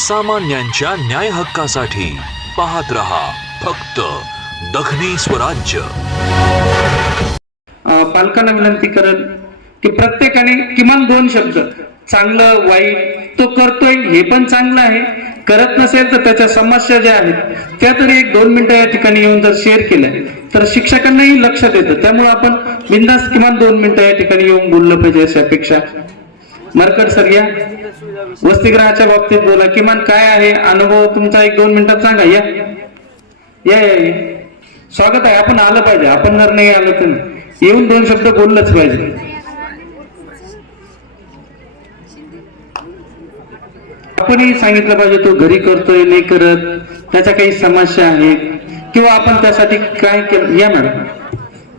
सामान्यांच्या न्याय हक्कासाठी पाहत रहा फक्त दखनी स्वराज्य पालकांना विनंती करत की प्रत्येकाने किमान दोन शब्द चांगलं वाईट तो करतोय हे पण चांगलं आहे. करत नसेल तर त्याच्या समस्या ज्या आहेत त्या तरी एक दोन मिनिटं या ठिकाणी येऊन जर शेअर केल्या तर शिक्षकांनाही लक्षात येतं त्यामुळे आपण बिंदास किमान दोन मिनिटं या ठिकाणी येऊन बोललं पाहिजे अशी अपेक्षा मरकड सर या. वसतिग्रहाच्या बाबतीत बोला. किमान काय आहे? अनुभव तुमचा एक दोन मिनिटात सांगा. या. या या स्वागत आहे. आपण आलं पाहिजे. आपण जर नाही आलं तर येऊन दोन शब्द बोललंच पाहिजे. आपणही सांगितलं पाहिजे तो घरी करतोय नाही करत. त्याच्या काही समस्या आहेत. किंवा आपण त्यासाठी काय केलं? या मॅडम.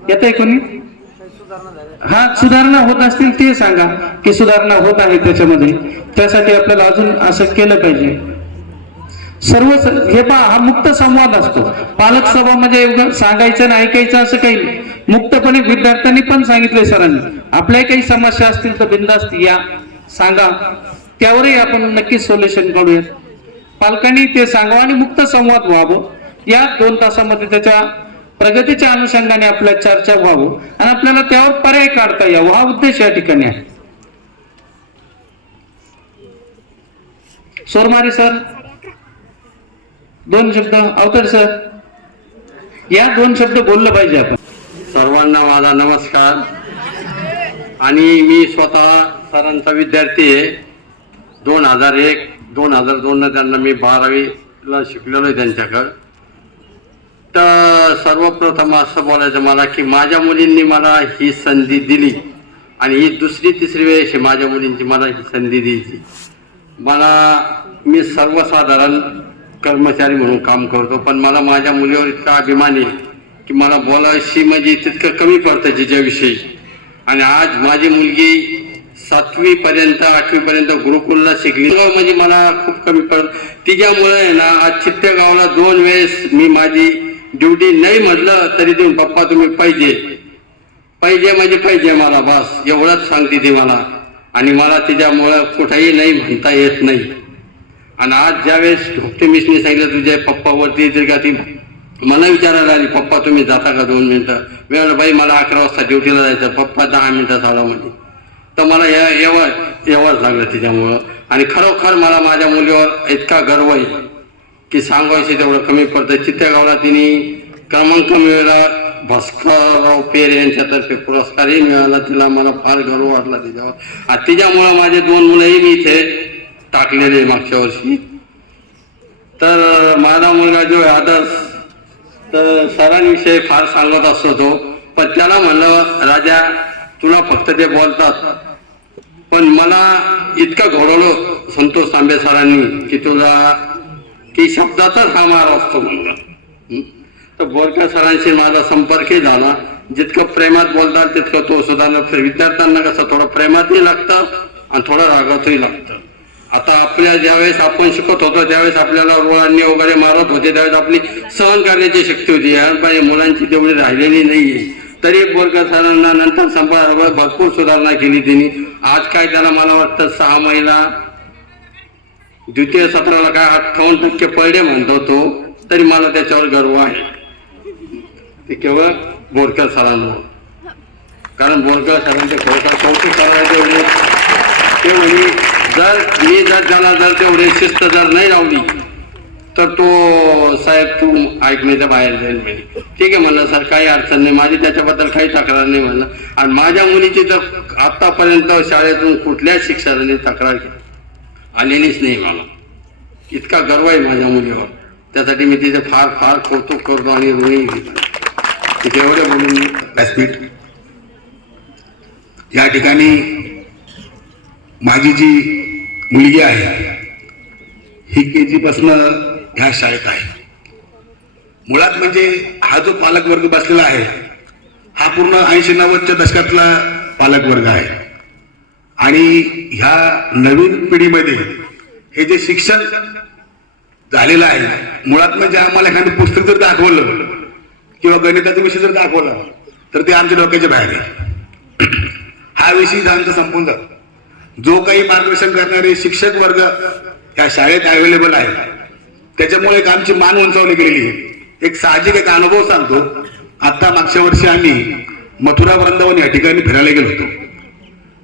येत आहे कोणी? हा सुधारणा होत असतील ते सांगा की सुधारणा होत आहे त्याच्यामध्ये. त्यासाठी आपल्याला अजून असं केलं पाहिजे. सर्व हे पहा हा मुक्त संवाद असतो. पालक सभा म्हणजे एवढं सांगायचं आणि ऐकायचं असं काही मुक्तपणे विद्यार्थ्यांनी पण सांगितलंय सरांनी. आपल्या काही समस्या असतील तर बिंदास्त या. सांगा. त्यावरही आपण नक्कीच सोल्युशन काढूयात. पालकांनी ते सांगावं आणि मुक्त संवाद व्हावं. या दोन तासामध्ये त्याच्या प्रगतीच्या अनुषंगाने आपल्या चर्चा व्हावं आणि आपल्याला त्यावर पर्याय काढता यावं. हा उद्देश या ठिकाणी आहे. सोरमारी सर दोन शब्द. अवतर सर या दोन शब्द बोललं पाहिजे आपण. सर्वांना माझा नमस्कार. आणि मी स्वतः सरांचा विद्यार्थी आहे. दोन हजार एक दोन हजार दोननं त्यांना मी बारावीला शिकलेलो आहे त्यांच्याकडं. तर सर्वप्रथम असं बोलायचं मला की माझ्या मुलींनी मला ही संधी दिली आणि ही दुसरी तिसरी वेळेस माझ्या मुलींची मला ही संधी द्यायची. मला मी सर्वसाधारण कर्मचारी म्हणून काम करतो पण मला माझ्या मुलीवर इतका अभिमान आहे की मला बोलायची म्हणजे तितकं कमी पडतं जिच्याविषयी आणि आज माझी मुलगी सातवीपर्यंत आठवीपर्यंत गुरुकुलला शिकली. म्हणजे मला खूप कमी पडत. तिच्यामुळे आहे ना आज चित्तेगावला दोन वेळेस मी माझी ड्युटी नाही म्हटलं तरी देऊन पप्पा तुम्ही पाहिजे. पाहिजे म्हणजे पाहिजे मला बस. एवढंच सांगते ती मला. आणि मला तिच्यामुळं कुठेही नाही म्हणता येत नाही. आणि आज ज्यावेळेस मिसने सांगितलं तुझ्या पप्पावरती तर का ती मला विचारायला आली पप्पा तुम्ही जाता का दोन मिनटं? वेळ बाई मला अकरा वाजता ड्युटीला जायचं पप्पा दहा मिनटं आला म्हणजे तर मला या एवढं एवढंच लागलं तिच्यामुळं. आणि खरोखर मला माझ्या मुलीवर इतका गर्व आहे. की सांगायचं तेवढं कमी पडतं चित्तेगावला तिने क्रमांक मिळाला. भास्करराव पेर यांच्यातर्फे पुरस्कारही मिळाला. तिला मला फार गर्व वाटला तिच्यावर. आणि तिच्यामुळं माझे दोन मुलंही मी इथे टाकलेले मागच्या वर्षी. तर माझा मुलगा जो आहे आदर्श तर सरांविषयी फार सांगत असतो. तो पण त्याला म्हणलं राजा तुला फक्त ते बोलतात. पण मला इतकं घडवलं संतोष तांबे सरांनी की तुला की शब्दाचाच हा मार असतो म्हणलं. तर बोरकर सरांशी माझा संपर्कही झाला. जितकं प्रेमात बोलतात तितकं तो सुद्धा विद्यार्थ्यांना कसं थोडं प्रेमातही लागतं आणि थोडं रागातही लागतं. आता आपल्या ज्यावेळेस आपण शिकत होतो त्यावेळेस आपल्याला रोळांनी वगैरे मारत होते त्यावेळेस आपली सहन करण्याची शक्ती होती. यार मुलांची तेवढी राहिलेली नाही आहे तरी बोरकर सरांना नंतर संपर्क भरपूर सुधारणा केली त्यांनी आज काय त्याला मला वाटतं सहा महिला द्वितीय सत्राला काय अठ्ठावन्न टक्के पडले म्हणतो तो तरी मला त्याच्यावर गर्व आहे. ते केवळ बोरकर सरांवर. कारण बोरकर सरांचे खरोखर कौतुक करायचे एवढे ते म्हणजे जर मी जर त्याला जर तेवढे शिस्त जर नाही लावली तर तो साहेब तू ऐकण्याच्या बाहेर जाईल म्हणे. ठीक आहे म्हणलं सर काही अडचण नाही. माझी त्याच्याबद्दल काही तक्रार नाही म्हणलं. आणि माझ्या मुलीची तर आत्तापर्यंत शाळेतून कुठल्याच शिक्षकाने तक्रार केली. आलेलीच नाही मला. इतका गर्व आहे माझ्या मुलीवर. त्यासाठी मी तिचे फार फार कौतुक करतो आणि ऋणी घेतो. तिथे एवढे बोलून मी व्यासपीठ या ठिकाणी माझी जी मुलगी आहे ही के जीपासनं ह्या शाळेत आहे. मुळात म्हणजे हा जो पालक वर्ग बसलेला आहे हा पूर्ण ऐंशी नव्वदच्या दशकातला पालक वर्ग आहे. आणि ह्या नवीन पिढीमध्ये हे जे शिक्षण झालेलं आहे मुळात म्हणजे आम्हाला एखादं पुस्तक जर दाखवलं किंवा गणिताचा विषय जर दाखवला तर ते आमच्या डोक्याच्या बाहेर आहे हा विषय आमचा संपून जातो. जो काही मार्गदर्शन करणारे शिक्षक वर्ग या शाळेत अवेलेबल आहे त्याच्यामुळे एक आमची मान उंचावली गेलेली आहे. एक साहजिक एक अनुभव सांगतो. आत्ता मागच्या वर्षी आम्ही मथुरा वृंदावन या ठिकाणी फिरायला गेलो होतो.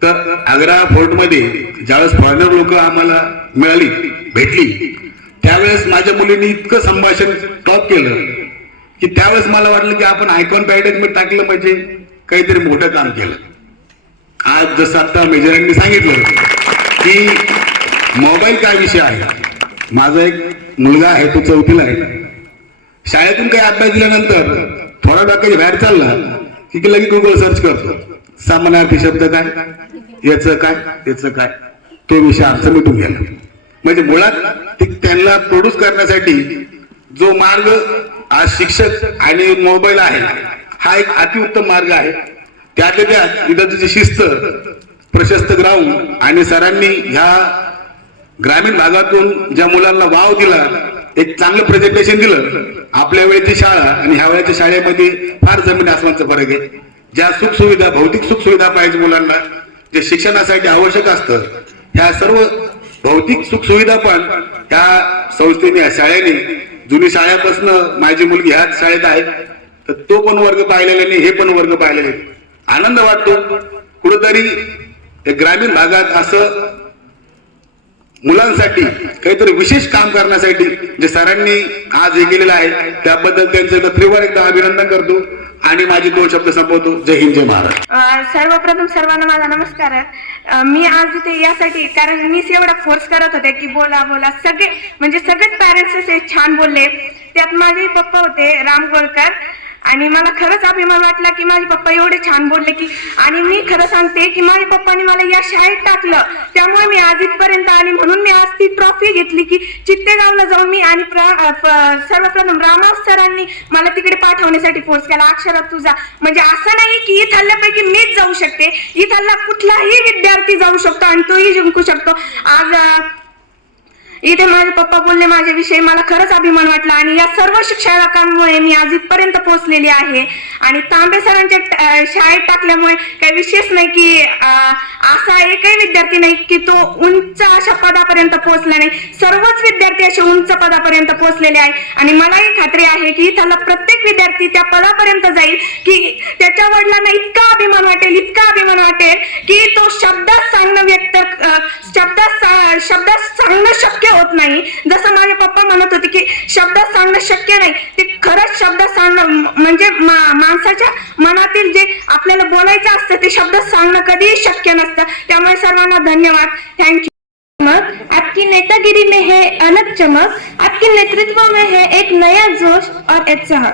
तर आग्रा फोर्टमध्ये ज्यावेळेस फॉरेनर लोक आम्हाला मिळाली भेटली त्यावेळेस माझ्या मुलींनी इतकं संभाषण टॉप केलं की त्यावेळेस मला वाटलं की आपण आयकॉन पॅडेजमध्ये टाकलं म्हणजे काहीतरी मोठं काम केलं. आज जसं आता मेजरांनी सांगितलं की मोबाईल काय विषय आहे? माझा एक मुलगा आहे तो चौथीला आहे. शाळेतून काही अभ्यास दिल्यानंतर थोडा डोक्याच्या बाहेर चालला की लगेच गुगल सर्च करतो. सामान्यार्थी शब्द काय? याचं काय? याचं काय? तो विषय आमचा मिटून गेला म्हणजे मुळात त्यांना प्रोड्यूस करण्यासाठी जो मार्ग आज शिक्षक आणि मोबाईल आहे हा एक अतिउत्तम मार्ग आहे. त्यातल्या त्यात विद्यार्थ्याची शिस्त प्रशस्त ग्राउंड आणि सरांनी ह्या ग्रामीण भागातून ज्या मुलांना वाव दिला एक चांगलं प्रेझेंटेशन दिलं आपल्या वेळेची शाळा आणि ह्या वेळेच्या शाळेमध्ये फार जमीन आसमानचा फरक आहे. ज्या सुखसुविधा भौतिक सुखसुविधा पाहिजे मुलांना जे शिक्षणासाठी आवश्यक असतं ह्या सर्व भौतिक सुखसुविधा पण ह्या संस्थेने या शाळेने जुनी शाळेपासून माझी मुलगी ह्याच शाळेत आहे तर तो पण वर्ग पाहिलेला नाही हे पण वर्ग पाहिलेले आनंद वाटतो. कुठंतरी ग्रामीण भागात असं मुलांसाठी काहीतरी विशेष काम करण्यासाठी जे सरांनी आज हे केलेलं आहे त्याबद्दल त्यांचं त्रिवार एकदा अभिनंदन करतो. आणि माझे दोन शब्द संपवतो. जय हिंद जय महाराष्ट्र सर्वप्रथम सर्वांना माझा नमस्कार. मी आज इथे यासाठी कारण मीच एवढा फोर्स करत होते की बोला बोला सगळे म्हणजे सगळेच पॅरेंट्स असे छान बोलले. त्यात माझे पप्पा होते राम गोळकर. आणि मला खरंच अभिमान वाटला की माझे पप्पा एवढे छान बोलले की आणि मी खरं सांगते की माझ्या पप्पानी मला या शाळेत टाकलं. त्यामुळे मी आज इथपर्यंत आली. म्हणून मी आज ती ट्रॉफी घेतली की चित्तेगावला जाऊन मी आणि सर्वप्रथम रामा सरांनी मला तिकडे पाठवण्यासाठी फोर्स केला. अक्षरात तुझा. म्हणजे असं नाही की इथल्यापैकी मीच जाऊ शकते. इथला कुठलाही विद्यार्थी जाऊ शकतो आणि तोही जिंकू शकतो. आज इथे माझे पप्पा बोलले माझ्याविषयी मला खरंच अभिमान वाटला आणि या सर्व शिक्षकांमुळे मी आज इथपर्यंत पोहोचलेली आहे. आणि तांबे सरांच्या शाळेत टाकल्यामुळे काही विशेष नाही की असा एकही विद्यार्थी नाही की तो उंच अशा पदापर्यंत पोहोचला नाही. सर्वच विद्यार्थी असे उंच पदापर्यंत पोहोचलेले आहे आणि मलाही खात्री आहे की इथला प्रत्येक विद्यार्थी त्या पदापर्यंत जाईल की त्याच्या वडिलांना इतका अभिमान वाटेल इतका अभिमान वाटेल की तो शब्दात सांगणं व्यक्त शब्दात शब्दात सांगणं शक्य होत नाही. जसं माझे पप्पा म्हणत होते की शब्द सांगणं शक्य नाही. ते खरंच शब्द सांगणं म्हणजे माणसाच्या मनातील जे आपल्याला बोलायचं असतं ते शब्द सांगणं कधीही शक्य नसतं. त्यामुळे सर्वांना धन्यवाद. थँक्यू चमक आपकी नेतागिरी में है अलग चमक. आपके नेतृत्व में है एक नया जोश और उत्साह.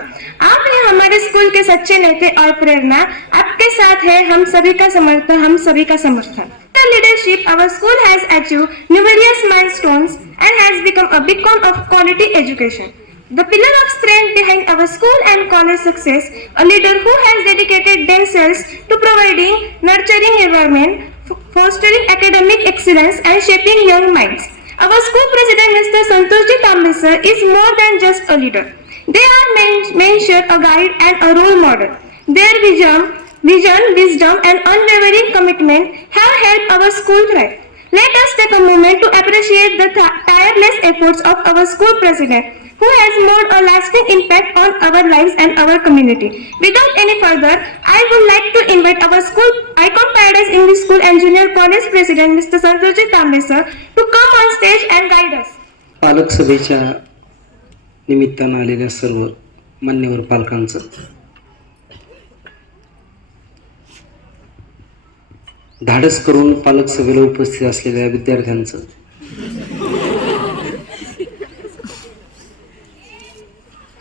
आप हैं हमारे स्कूल के सच्चे नेते और प्रेरणा. आपके साथ है हम सभी का समर्थन हम सभी का समर्थन The leadership our school has achieved numerous milestones and has become a beacon of quality education. The pillar of strength behind our school and college success, a leader who has dedicated themselves to providing nurturing environment, fostering academic excellence and shaping young minds. Our school president Mr. Santoshji Tambe is more than just a leader. They are men- mentioned a guide and a role model. Their vision, vision, wisdom and unwavering commitment have helped our school thrive. Let us take a moment to appreciate the tireless efforts of our school president, who has made a lasting impact on our lives and our community. Without any further, I would like to invite our school icon paradise English School and Junior College President Mr. Santoshi Tambe sir to come on stage and guide us. पालक सभेच्या निमित्तानं आलेल्या सर्व मान्यवर पालकांचं धाडस करून पालक सभेला उपस्थित असलेल्या विद्यार्थ्यांचं.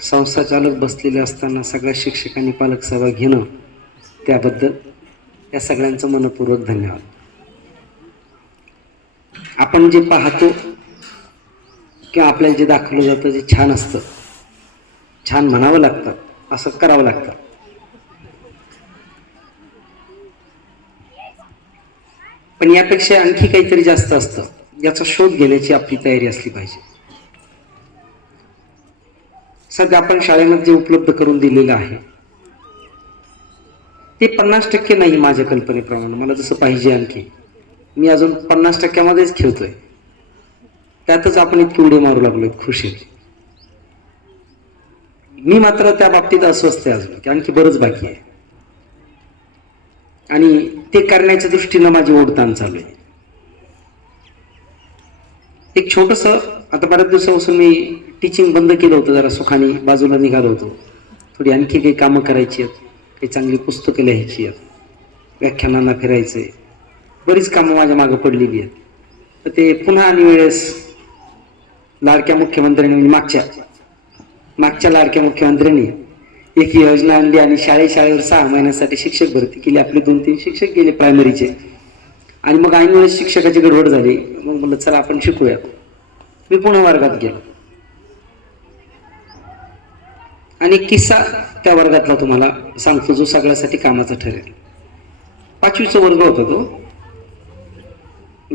संस्था चालक बसलेले असताना सगळ्या शिक्षकांनी पालक सभा घेणं त्याबद्दल या सगळ्यांचं मनपूर्वक धन्यवाद. आपण जे पाहतो किंवा आपल्याला जे दाखवलं जातं जे छान असतं छान म्हणावं लागतं असं करावं लागतं. पण यापेक्षा आणखी काहीतरी जास्त असतं. याचा शोध घेण्याची आपली तयारी असली पाहिजे. सध्या आपण शाळेमध्ये उपलब्ध करून दिलेलं आहे ते पन्नास टक्के नाही माझ्या कल्पनेप्रमाणे. मला जसं पाहिजे आणखी. मी अजून पन्नास टक्क्यामध्येच खेळतोय. त्यातच आपण इतकी उडी मारू लागलो खुश आहे मी मात्र त्या बाबतीत अस्वस्थ आहे अजून की आणखी बरंच बाकी आहे. आणि ते करण्याच्या दृष्टीनं माझी ओढताण चालू आहे. एक छोटस आता बऱ्याच दिवसापासून मी टीचिंग बंद केलं होतं जरा सुखाने बाजूला निघालो होतो. थोडी आणखी काही कामं करायची आहेत काही चांगली पुस्तकं लिहायची आहेत व्याख्यानांना फिरायचे बरीच कामं माझ्या मागं पडलेली आहेत. तर ते पुन्हा आणि वेळेस लाडक्या मुख्यमंत्र्यांनी म्हणजे मागच्या मागच्या लाडक्या मुख्यमंत्र्यांनी एक योजना आणली आणि शाळे शाळेवर सहा महिन्यासाठी शिक्षक भरती केली. आपले दोन तीन शिक्षक गेले प्रायमरीचे आणि मग ऐन वेळेस शिक्षकाची गडबड झाली. मग म्हणलं चला आपण शिकूया. मी पुन्हा वर्गात गेलो. आणि एक किस्सा त्या वर्गातला तुम्हाला सांगतो जो सगळ्यासाठी कामाचा ठरेल. पाचवीचा वर्ग होता तो.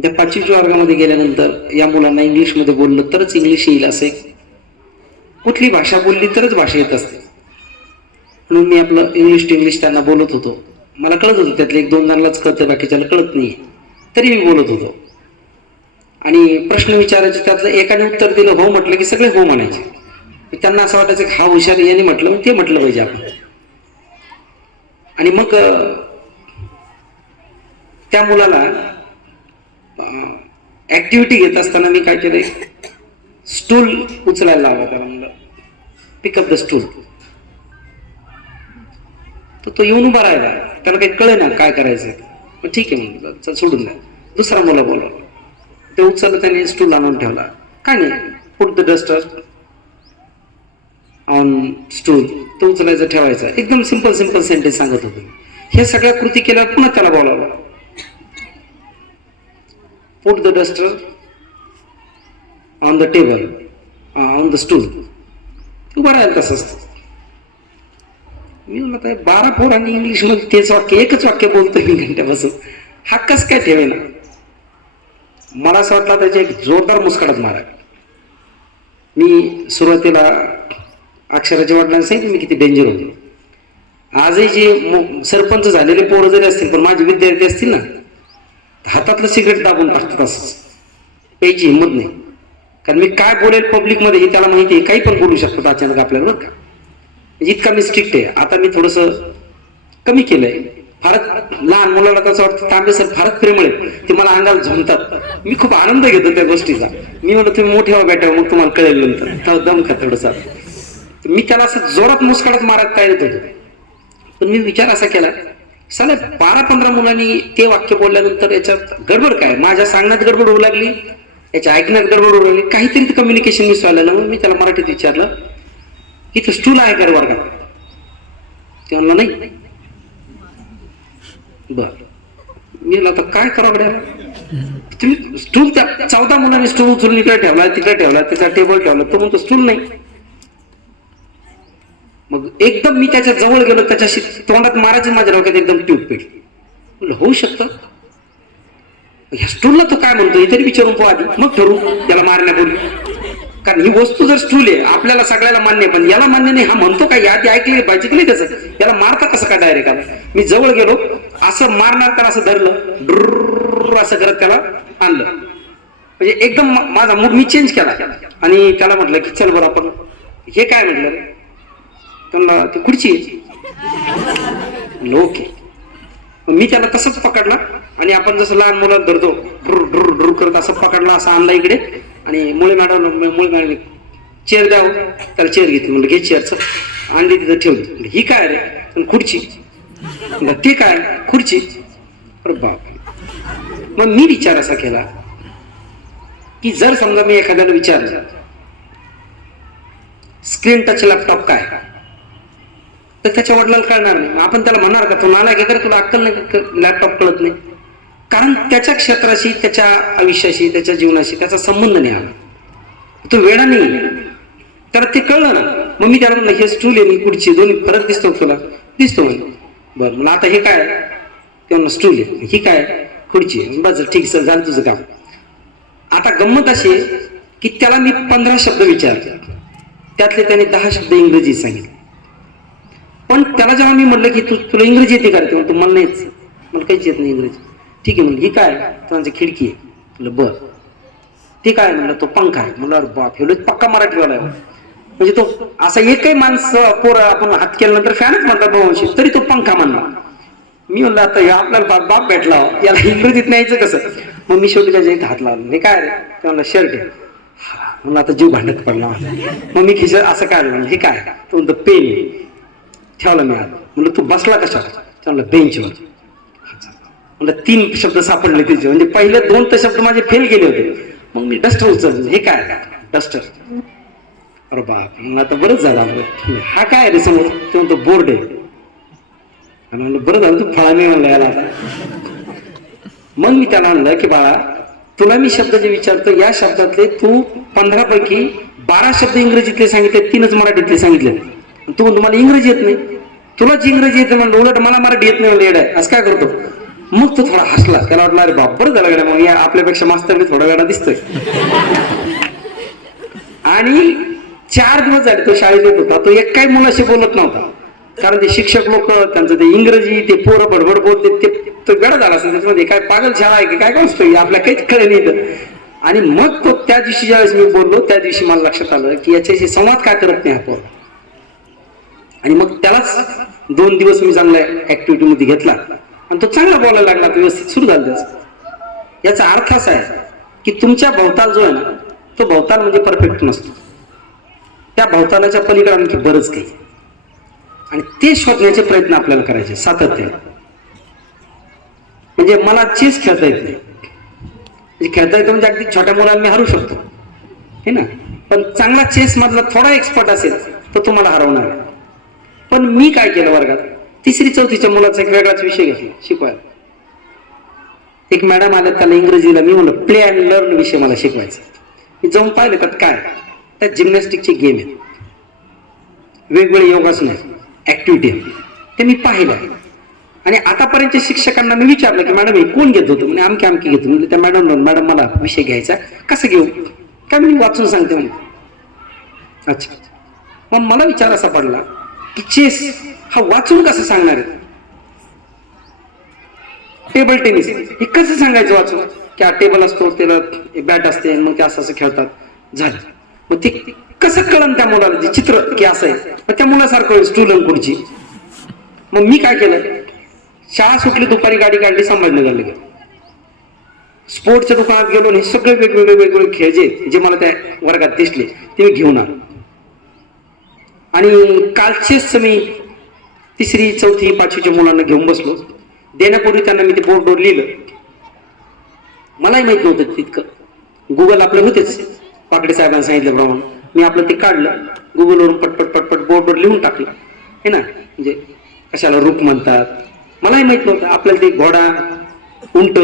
त्या पाचवीच्या वर्गामध्ये गेल्यानंतर या मुलांना इंग्लिशमध्ये बोललं तरच इंग्लिश येईल असे. कुठली भाषा बोलली तरच भाषा येत असते. म्हणून मी आपलं इंग्लिश टू इंग्लिश त्यांना बोलत होतो. मला कळत होतं त्यातले एक दोन जणांनाच कळतं बाकीच्याला कळत नाही तरी मी बोलत होतो. आणि प्रश्न विचारायचे त्यातलं एकाने उत्तर दिलं हो म्हटलं की सगळे हो म्हणायचे. त्यांना असं वाटायचं की हा हुशार याने म्हटलं मग ते म्हटलं पाहिजे आपण आणि मग त्या मुलाला ऍक्टिव्हिटी घेत असताना मी काय केलं स्टूल उचलायला लावला त्याला म्हणलं. पिकअप द स्टूल तर तो येऊन उभा राहिला. त्याला काही कळे ना काय करायचं मग ठीक आहे म्हणलं चल सोडून द्या. दुसरा मुला बोलवला ते उचललं त्याने स्टूल आणून ठेवला. काय नाही put the duster on stool तो उचलायचं ठेवायचा. एकदम सिंपल सिंपल सेंटेन्स सांगत होते. हे सगळ्या कृती केल्यावर पुन्हा त्याला बोलावलं put the duster on the table on the stool उभा राहायला तसंच. मी म्हणत काय बारा पोरांनी इंग्लिशमध्ये तेच वाक्य एकच वाक्य बोलतो मी घंट्यापासून. हा कस काय ठेवेना मला असं वाटलं त्याची एक जोरदार मुस्काडात मारा. मी सुरुवातीला अक्षराच्या वडिलांना सांगितलं मी किती डेंजर होतो. आजही जे सरपंच झालेले पोरं जरी असतील पण माझे विद्यार्थी असतील ना हातातलं सिगरेट दाबून टाकतात असंच. प्यायची हिंमत नाही. कारण मी काय बोलेल पब्लिकमध्ये हे त्याला माहिती आहे काही पण बोलू शकतात अचानक आपल्याला बरं का? म्हणजे इतका मी स्ट्रिक्ट आहे. आता मी थोडस कमी केलंय. फारच लहान मुलाला कसं वाटतं तांबे सर फारच प्रेमळ आहे ते मला अंगाला झोमतात. मी खूप आनंद घेतो त्या गोष्टीचा. मी म्हणतो तुम्ही मोठे व्हा बेटा मग तुम्हाला कळेल नंतर. तेव्हा दम खा थोडसा. मी त्याला असं जोरात मुस्काडत मारत काय येत होतो. पण मी विचार असा केला साला बारा पंधरा मुलांनी ते वाक्य बोलल्यानंतर याच्यात गडबड काय? माझ्या सांगण्यात गडबड होऊ लागली याच्या ऐकण्यात गडबड होऊ लागली काहीतरी कम्युनिकेशन मिस व्हायला लागलं. मग मी त्याला मराठीत विचारलं इथं स्टूल आहे का वर्गात? ते म्हणला नाही. बर. मी आता काय करावं तुम्ही स्टूल त्या चौदा मुलांनी स्टूल उचलून इकडे ठेवला तिकडे ठेवला त्याचा टेबल ठेवला तो म्हणतो स्टूल नाही. मग एकदम मी त्याच्याजवळ गेलो त्याच्याशी तोंडात मारायचं माझ्या डोक्यात एकदम ट्यूब पेटली. म्हणलं होऊ शकतं. ह्या स्टूलला तो काय म्हणतो? इथे विचारून पाहू आधी. मग ठरू त्याला मारण्यापूर्वी. कारण ही वस्तू जर स्थूल आहे आपल्याला सगळ्याला मान्य आहे, पण याला मान्य नाही हा म्हणतो काय आधी ऐकली पाहिजे की नाही त्याचं याला मारता कसं काय डायरेक्ट आला? मी जवळ गेलो असं मारणार त्याला असं धरलं ड्रुर्र असं करत त्याला आणलं. म्हणजे एकदम माझा मूड मी चेंज केला. आणि त्याला म्हटलं की चल बरं आपण हे काय म्हटलं? रे त्यांना ती खुर्ची लोक मी त्याला तसंच पकडला आणि आपण जसं लहान मुलाला धरतो ड्रुर ड्रुर ड्रुर करत असं पकडला असं आणला इकडे. आणि मुळे मॅडम मुळे मॅडम चेअर द्यावं त्याला चेअर घेतली. म्हणलं घे चेअरचं. आणली तिथं ठेवली. म्हणलं, ही काय रे? पण खुर्ची. म्हणलं, ती काय? खुर्ची. अरे बाप मग मी विचार असा केला की जर समजा मी एखाद्याला विचारलं स्क्रीन टच लॅपटॉप काय? तर त्याच्या वडिलांना कळणार नाही. आपण त्याला म्हणणार का तू नाला का तुला अक्कल नाही लॅपटॉप कळत नाही. कारण त्याच्या क्षेत्राशी त्याच्या आयुष्याशी त्याच्या जीवनाशी त्याचा संबंध नाही आला. तो वेळा नाही. तर ते कळलं ना. मग मी त्याला म्हणलं हे स्टूल आहे मी पुढची दोन्ही फरक दिसतो तुला. दिसतो म्हणे. बरं मला आता हे काय? ते स्टूल आहे. ही काय? पुढची आहे. बस ठीक सर झालं तुझं काम. आता गंमत अशी आहे की त्याला मी पंधरा शब्द विचारले. त्यातले त्याने दहा शब्द इंग्रजी सांगितले. पण त्याला जेव्हा मी म्हटलं की तू तुला इंग्रजी येते का रे?" ते म्हणतो मला नाहीच मला काहीच येत नाही इंग्रजी ठीक आहे म्हणलं ही काय? त्यांची खिडकी आहे. म्हणलं बर. ते काय म्हणलं तो पंखा आहे. म्हणलं अरे बाप हे पक्का मराठीवाला आहे. म्हणजे तो असा एकही माणसं पोर आपण हात केल्यानंतर फॅनच म्हणतात दोनशे तरी तो पंखा म्हणला. मी म्हणलं आता हे आपल्याला बाप बाप भेटला हो. याला इंग्रजीत न्यायचं कसं? मग मी शेवटी त्याच्या इथे हात लावला. हे काय रे? ते म्हणलं शर्ट आहे. हा, म्हणलं आता जीव भांडत पडला. मग मी खिचर असं काय म्हणलं हे काय? तो म्हणतो पेन आहे. ठेवला मी आलं म्हणलं तू बसला कशा म्हणलं बेंचवर. मला तीन शब्द सापडले त्याचे म्हणजे पहिले दोन तर शब्द माझे फेल गेले होते. मग मी डस्टर उचल हे काय? डस्टर अरे बाप मग आता बरंच झालं. हा काय रे समोर? ते म्हणतो बोर्ड आहे. आणि म्हणलं बरं झालं तू फळा नाही म्हणलं याला आता. मग मी त्याला म्हणलं की बाळा तुला मी शब्द जे विचारतो या शब्दातले तू पंधरा पैकी बारा शब्द इंग्रजीतले सांगितले तीनच मराठीतले सांगितले. तू म्हणतो मला इंग्रजी येत नाही. तुलाच इंग्रजी येते म्हणलं उलट मला मराठी येत नाही म्हणलं येड असं काय करतो? मग तो थोडा हसला. त्याला वाटलं अरे बाप बरं झालं गड्या मग या आपल्यापेक्षा मास्तर थोडा वेळा दिसतोय. आणि चार दिवस झाले तो शाळेत येत होता. तो एक काही मुलाशी बोलत नव्हता. कारण ते शिक्षक लोक त्यांचं ते इंग्रजी ते पोरं बडबड बोलते ते तो गडा झाला असेल त्याच्यामध्ये काय पागल शाळा आहे की काय काय आपल्या काहीच कळे नाही इथं. आणि मग तो त्या दिवशी ज्यावेळेस मी बोललो त्या दिवशी मला लक्षात आलं की याच्याशी संवाद काय करत नाही हा पोर. आणि मग त्यालाच दोन दिवस मी चांगल्या ऍक्टिव्हिटीमध्ये घेतला. आणि तो चांगला बोलायला लागला व्यवस्थित सुरू झालं त्याचं. याचा अर्थ असा आहे की तुमच्या भोवताल जो आहे ना तो भोवताल म्हणजे परफेक्ट नसतो. त्या भोवतालाच्या पलीकडे आणखी बरंच काही. आणि ते शोधण्याचे प्रयत्न आपल्याला करायचे सातत्य. म्हणजे मला चेस खेळता येत नाही. म्हणजे खेळता येतं म्हणजे अगदी छोट्या मुलांना मी हरू शकतो. हे ना? पण चांगला चेस मधला थोडा एक्सपर्ट असेल तर तुम्हाला हरवणार आहे. पण मी काय केलं वर्गात? तिसरी चौथीच्या मुलाचा एक वेगळाच विषय घेतला शिकवायला. एक मॅडम आल्या त्याला इंग्रजीला मी म्हणलं प्ले अँड लर्न विषय मला शिकवायचा. मी जाऊन पाहिलं त्यात काय? त्यात जिम्नॅस्टिकची गेम आहे वेगवेगळे योगासन आहे ऍक्टिव्हिटी आहे ते मी पाहिलं. आणि आतापर्यंतच्या शिक्षकांना मी विचारलं की मॅडम हे कोण घेत होतं? म्हणजे आमके आमके घेतो म्हणजे त्या मॅडम मॅडम मला विषय घ्यायचा कसं घेऊ? काय मी वाचून सांगते म्हणजे अच्छा. मग मला विचार असा पडला की चेस हा वाचून कसं सांगणार आहे? टेबल टेनिस हे कसं सांगायचं वाचून? की हा टेबल असतो त्याला बॅट असते मग ते असं असं खेळतात. झालं. मग ते कसं कळन त्या मुलाला? जे चित्र की असं आहे. मग त्या मुलासारखं स्टूल पुढची मग मी काय केलं? शाळा सुटली दुपारी गाडी काढली संभाजीनगरला गेलो. स्पोर्टच्या दुकानात गेलो आणि हे सगळे वेगवेगळे वेगवेगळे खेळ जे जे मला त्या वर्गात दिसले ते मी घेऊन आलो. आणि कालचेच मी तिसरी चौथी पाचवीच्या मुलांना घेऊन बसलो. देण्यापूर्वी त्यांना मी ते बोर्डवर लिहिलं. मलाही माहीत नव्हतं तितकं. गुगल आपलं होतेच. पाकडे साहेबांनी सांगितल्याप्रमाणे मी आपलं ते काढलं. गुगलवरून पटपट पटपट बोर्डवर लिहून टाकलं. हे ना? म्हणजे कशाला रूप म्हणतात? मलाही माहीत नव्हतं. आपल्याला ते घोडा उंट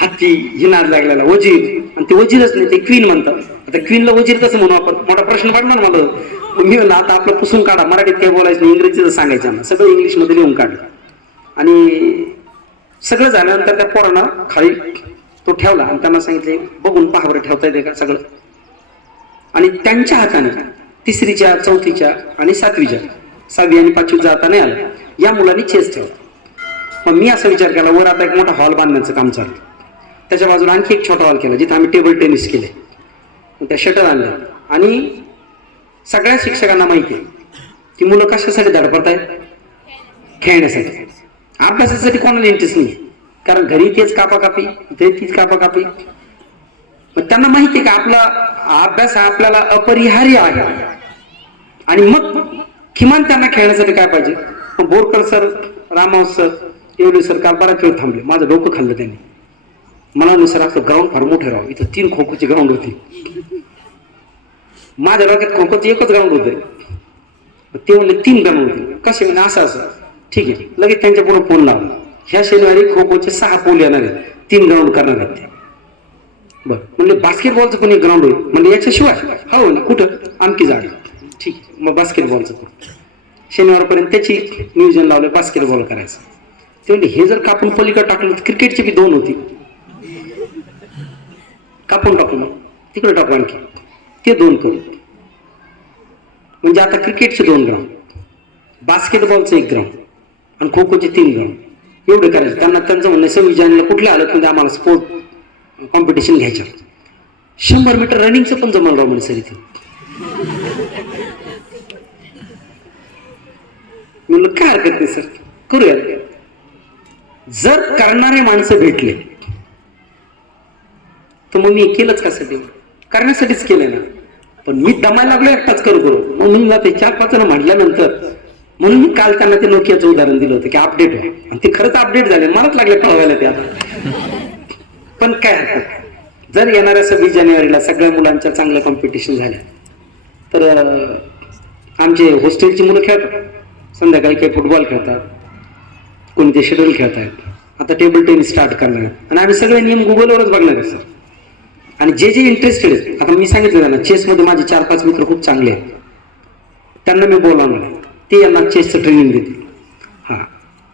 हत्ती ही नाद लागलेला वजीर. आणि ते वजीरच नाही ते क्वीन म्हणतात. आता क्वीनला वजीर कसं म्हणू आपण? मोठा प्रश्न पडणार मला. मग मी म्हणलं आता आपलं पुसून काढा. मराठीत काही बोलायचं नाही इंग्रजीचं सांगायचं ना. सगळं इंग्लिशमध्ये लिहून काढलं आणि सगळं झाल्यानंतर त्या पोरांना खाली तो ठेवला आणि त्यांना सांगितले बघून पहा बरं ठेवता येते का सगळं? आणि त्यांच्या हाताने तिसरीच्या चौथीच्या आणि सातवीच्या सहावी आणि पाचवीच्या नाही आलं. या मुलांनी चेस ठेवला. मग मी असा विचार केला वर आता एक मोठा हॉल बांधण्याचं काम चाललं त्याच्या बाजूला आणखी एक छोटा हॉल केला जिथे आम्ही टेबल टेनिस केले. त्या शटल आणल्या. आणि सगळ्या शिक्षकांना माहिती आहे. की मुलं कशासाठी धडपडत आहेत खेळण्यासाठी. अभ्यासासाठी कोणाला इंटरेस्ट नाही कारण घरी तेच कापाकापी इथे तीच कापाकापी. मग त्यांना माहिती आहे का आपला अभ्यास हा आपल्याला अपरिहार्य आहे. आणि मग किमान त्यांना खेळण्यासाठी काय पाहिजे? मग बोरकर सर रामाव सर येवले सर काल बराच वेळ थांबले. माझं डोकं खाल्लं त्यांनी. मला नाही आपलं ग्राउंड फार मोठं राहावं. इथं तीन खोखोची ग्राउंड होती. माझ्या डोक्यात खो एकच ग्राउंड होतं. ते म्हणले तीन ग्राउंड होते. कसे म्हणजे असं असं. ठीक आहे. लगेच त्यांच्या पुढे फोन लावला. ह्या शनिवारी खो खोचे सहा पोल येणार आहेत. तीन ग्राउंड करणार आहेत ते. बरं. म्हणले बास्केटबॉलचं पण एक ग्राउंड होईल म्हणजे याच्याशिवाय? हो ना. कुठं? आमकी जागा ठीक आहे. मग बास्केटबॉलचं पण. शनिवारपर्यंत त्याची नियोजन लावलं बास्केटबॉल करायचं. ते म्हणले हे जर कापून पलीकडे टाकलं तर क्रिकेटची बी दोन होती. कापून टाकून तिकडे टाकू आणखी. ते दोन करू म्हणजे आता क्रिकेटचे दोन ग्राउंड बास्केटबॉलचं एक ग्राउंड आणि खो खोचे तीन ग्राउंड. एवढं करायचं. त्यांना त्यांचं म्हणणं सव्वीस जानेवारीला कुठल्या आलं म्हणजे आम्हाला स्पोर्ट कॉम्पिटिशन घ्यायचं. शंभर मीटर रनिंगचं पण जमल राव म्हणे सर इथे. म्हणलं काय हरकत नाही सर. करूया. जर करणारे माणसं भेटले तर मग मी केलंच का कशासाठी करण्यासाठीच केलं ना. पण मी दमायला लागलो एकटाच करू करू. म्हणून ना ते चार पाच जण म्हटल्यानंतर म्हणून मी काल त्यांना ते नोकियाचं उदाहरण दिलं होतं की अपडेट आहे आणि ते खरंच अपडेट झाले. मलाच लागले कळवायला त्या पण काय हरकत जर येणाऱ्या सव्वीस जानेवारीला सगळ्या मुलांच्या चांगल्या कॉम्पिटिशन झाल्या तर आमचे हॉस्टेलची मुलं खेळतात. संध्याकाळी काही फुटबॉल खेळतात. कोणते शटल शेड्यूल खेळतायत. आता टेबल टेनिस स्टार्ट करणार. आहेत. आणि आम्ही सगळे नियम गुगलवरच बघणार आहे सर. आणि जे जे इंटरेस्टेड आहेत आता मी सांगितलं त्यांना चेसमध्ये माझे चार पाच मित्र खूप चांगले आहेत. त्यांना मी बोलावणार ते यांना चेसचं ट्रेनिंग देतील. हां.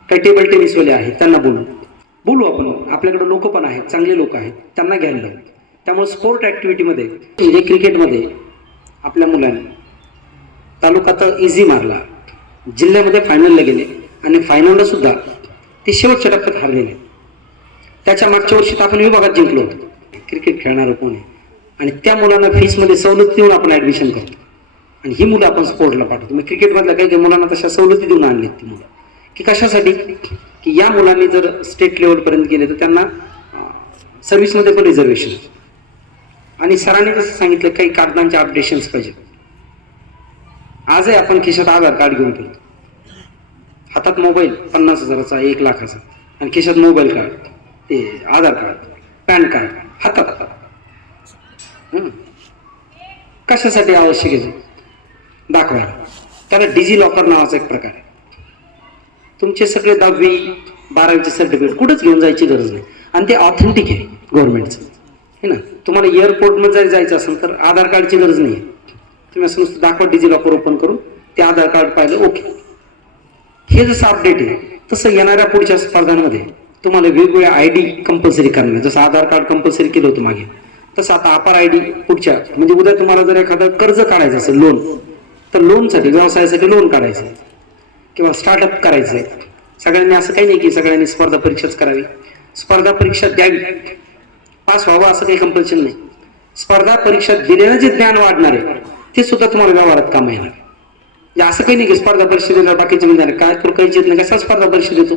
काही टेबल टेनिसवाले आहेत त्यांना बोलू. बोलू आपण. आपल्याकडे लोक पण आहेत चांगले लोक आहेत. त्यांना घ्यायला लावू. त्यामुळे स्पोर्ट ॲक्टिव्हिटीमध्ये म्हणजे क्रिकेटमध्ये आपल्या मुलांनी तालुका तर इझी मारला. जिल्ह्यामध्ये फायनलला गेले आणि फायनलला सुद्धा ते शेवटच्या टप्प्यात हारलेले. त्याच्या मागच्या वर्षी तर आपण विभागात जिंकलो होतो. क्रिकेट खेळणारं कोण आहे? आणि त्या मुलांना फीसमध्ये सवलत देऊन आपण ॲडमिशन करतो. आणि ही मुलं आपण स्पोर्टला पाठवतो. मग क्रिकेटमधल्या काही काही मुलांना तशा सवलती देऊन आणलीत ती मुलं. की कशासाठी? की या मुलांनी जर स्टेट लेवलपर्यंत गेले तर त्यांना सर्व्हिसमध्ये पण रिझर्वेशन आणि सरांनी जसं सांगितलं काही कागदांचे अपडेशन्स पाहिजेत. आजही आपण खिशात आधार कार्ड घेऊन फिरतो हातात मोबाईल पन्नास हजाराचा एक लाखाचा. आणि खिशात मोबाईल कार्ड ते आधार कार्ड पॅन कार्ड हातात. कशासाठी आवश्यक आहे? दाखवा. त्याला डिजी लॉकर नावाचा एक प्रकार आहे. तुमचे सगळे दहावी बारावीचे सर्टिफिकेट कुठंच घेऊन जायची गरज नाही. आणि ते ऑथेंटिक आहे गव्हर्नमेंटचं है ना? तुम्हाला एअरपोर्टमध्ये जरी जायचं असेल तर आधार कार्डची गरज नाही आहे. तुम्ही असं नुसतं दाखवा डिजी लॉकर ओपन करून ते आधार कार्ड पाहिलं ओके. हे जसं अपडेट आहे तसं येणाऱ्या पुढच्या स्पर्धांमध्ये तुम्हाला वेगवेगळ्या आय डी कंपल्सरी करणार जसं आधार कार्ड कंपल्सरी केलं होतं मागे. तसं आता अपार आय डी पुढच्या म्हणजे उद्या तुम्हाला जर एखादं कर्ज काढायचं असेल लोन तर लोनसाठी व्यवसायासाठी लोन काढायचं आहे. किंवा स्टार्टअप करायचं आहे. सगळ्यांनी असं काही नाही की सगळ्यांनी स्पर्धा परीक्षाच करावी. स्पर्धा परीक्षा द्यावी. पास व्हावं असं काही कंपल्शन नाही. स्पर्धा परीक्षा दिल्यानं जे ज्ञान वाढणार आहे ते सुद्धा तुम्हाला व्यवहारात काम येणार असं काही नाही की स्पर्धा परीक्षा देणार बाकीचे म्हणजे काय तुला काहीच येत नाही. कसा स्पर्धा परीक्षा देतो?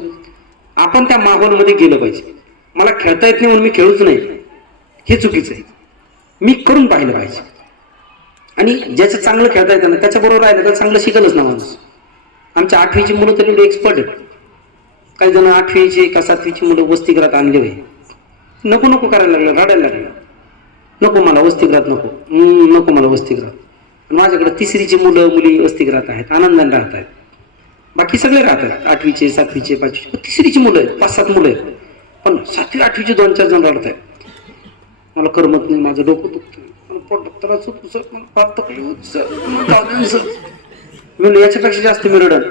आपण त्या माहोलमध्ये गेलं पाहिजे. मला खेळता येत नाही म्हणून मी खेळूच नाही. हे चुकीचं आहे. मी करून पाहिलं पाहिजे. आणि ज्याचं चांगलं खेळता येतं ना त्याच्याबरोबर राहिलं तर चांगलं शिकलच ना माणूस. आमच्या आठवीची मुलं तरी एक्सपर्ट आहेत. काही जण आठवीची का सातवीची मुलं वस्तीगृहात आणले होते नको नको करायला लागलं रडायला लागलं. नको मला वस्तीगृहात नको. नको मला वस्तीगृहात माझ्याकडे तिसरीची मुलं मुली वस्तीगृहात आहेत आनंदाने राहत आहेत. बाकी सगळे राहतात. आठवीचे सातवीचे पाचवीचे. पण तिसरीची मुलं आहेत. पाच सात मुलं आहेत. पण सातवी आठवीचे दोन चार जण रडत आहेत मला करमत नाही. माझं डोकं दुखतं मला पोटात त्रास होतो सर सर सर. मी याच्यापेक्षा जास्त मी रडन.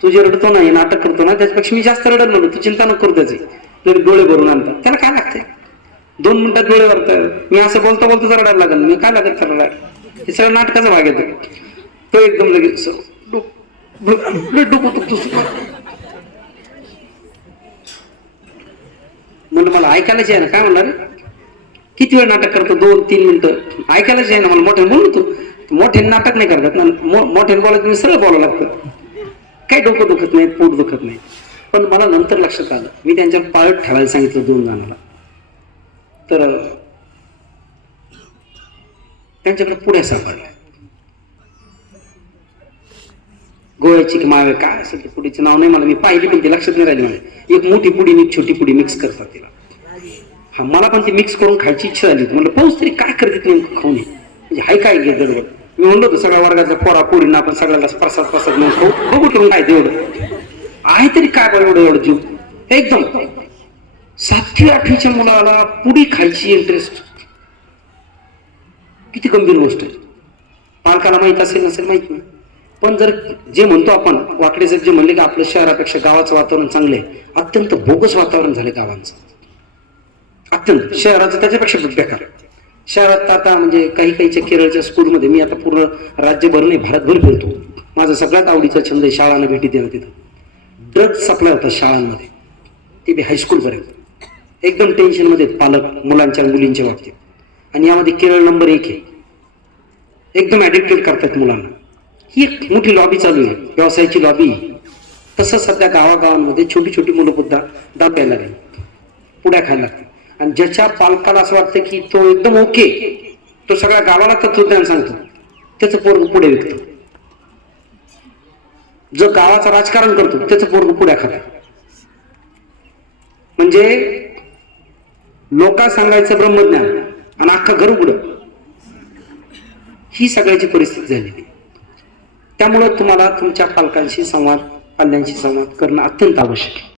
तू जे रडतो ना हे नाटक करतो ना त्याच्यापेक्षा मी जास्त रडल नव्हतो तू चिंता न करू त्याची. जरी डोळे भरून आणतात. त्याला काय लागतंय? दोन मिनिटात डोळे भरतात मी असं बोलता बोलता जर रडायला लागेल. मी काय लागत त्याला रडायला हे सगळं नाटकाचा भाग येतो तो. एकदम लगेच म्हणलं मला ऐकायलाच आहे ना काय म्हणणार किती वेळ नाटक करतो? दोन तीन मिनिटं. ऐकायलाच आहे ना मला मोठ्याने बोलतो ना तू. नाटक नाही करतात ना मो- मोठ्याने बोलायचं मी सरळ बोलावं लागतं. काही डोकं दुखत नाही पोट दुखत नाही. पण मला नंतर लक्षात आलं. मी त्यांच्यावर पाळत ठेवायला सांगितलं दोन जणांना तर त्यांच्याकडे पुढे सापडला. गोव्याची की मावे काय असं ते पुडीचं नाव नाही मला. मी पाहिली पण ते लक्षात नाही राहिली मला एक मोठी पुडी आणि छोटी पुडी मिक्स करतात तिला. हा मला पण ती मिक्स करून खायची इच्छा झाली म्हणलं पाऊस तरी काय करते ते नेमकं खाऊ ये. म्हणजे हाय काय घे गडबड मी म्हणलो होतो सगळ्या वर्गाचा पोरा पोरींना आपण सगळ्याला प्रसाद प्रसाद म्हणून खाऊ. बघू करून काय तेवढं आहे तरी काय बरं एवढं एवढं जीव? एकदम. सातवी आठवीच्या मुलाला पुडी खायची इंटरेस्ट किती गंभीर गोष्ट आहे. पालकाला माहीत असेल नसेल माहीत नाही. पण जर जे म्हणतो आपण वाकडे जर जे म्हणले की आपलं शहरापेक्षा गावाचं वातावरण चांगलं आहे अत्यंत बोगस वातावरण झालं गावांचं. अत्यंत. शहराचं त्याच्यापेक्षा बेकार आहे. शहरात तर आता म्हणजे काही काहीच्या केरळच्या स्कूलमध्ये मी आता पूर्ण राज्यभर नाही भारतभर फिरतो. माझा सगळ्यात आवडीचा छंद आहे शाळांना भेटी देणं तिथं. ड्रग्ज सप्लाय होता शाळांमध्ये. ते बी हायस्कूलपर्यंत एकदम टेन्शनमध्ये पालक मुलांच्या मुलींच्या बाबतीत. आणि यामध्ये केरळ नंबर एक आहे. एकदम ॲडिक्टेड करतात मुलांना. ही एक मोठी लॉबी चालू आहे. व्यवसायाची लॉबी तसं सध्या गावागावांमध्ये छोटी छोटी मुलं सुद्धा दाब द्यायला लागली. पुढ्या खायला लागतात आणि ज्याच्या पालकाला असं वाटतं की तो एकदम ओके तो सगळ्या गावाला तत्वज्ञान सांगतो. त्याचं पोरग पुढे विकतो. जो गावाचं राजकारण करतो त्याचं पोरग पुढ्या खात. म्हणजे लोका सांगायचं ब्रह्मज्ञान आणि अख्खा घर उघड. ही सगळ्याची परिस्थिती झालेली त्यामुळे तुम्हाला तुमच्या पालकांशी संवाद पाल्यांशी संवाद करणं अत्यंत आवश्यक आहे.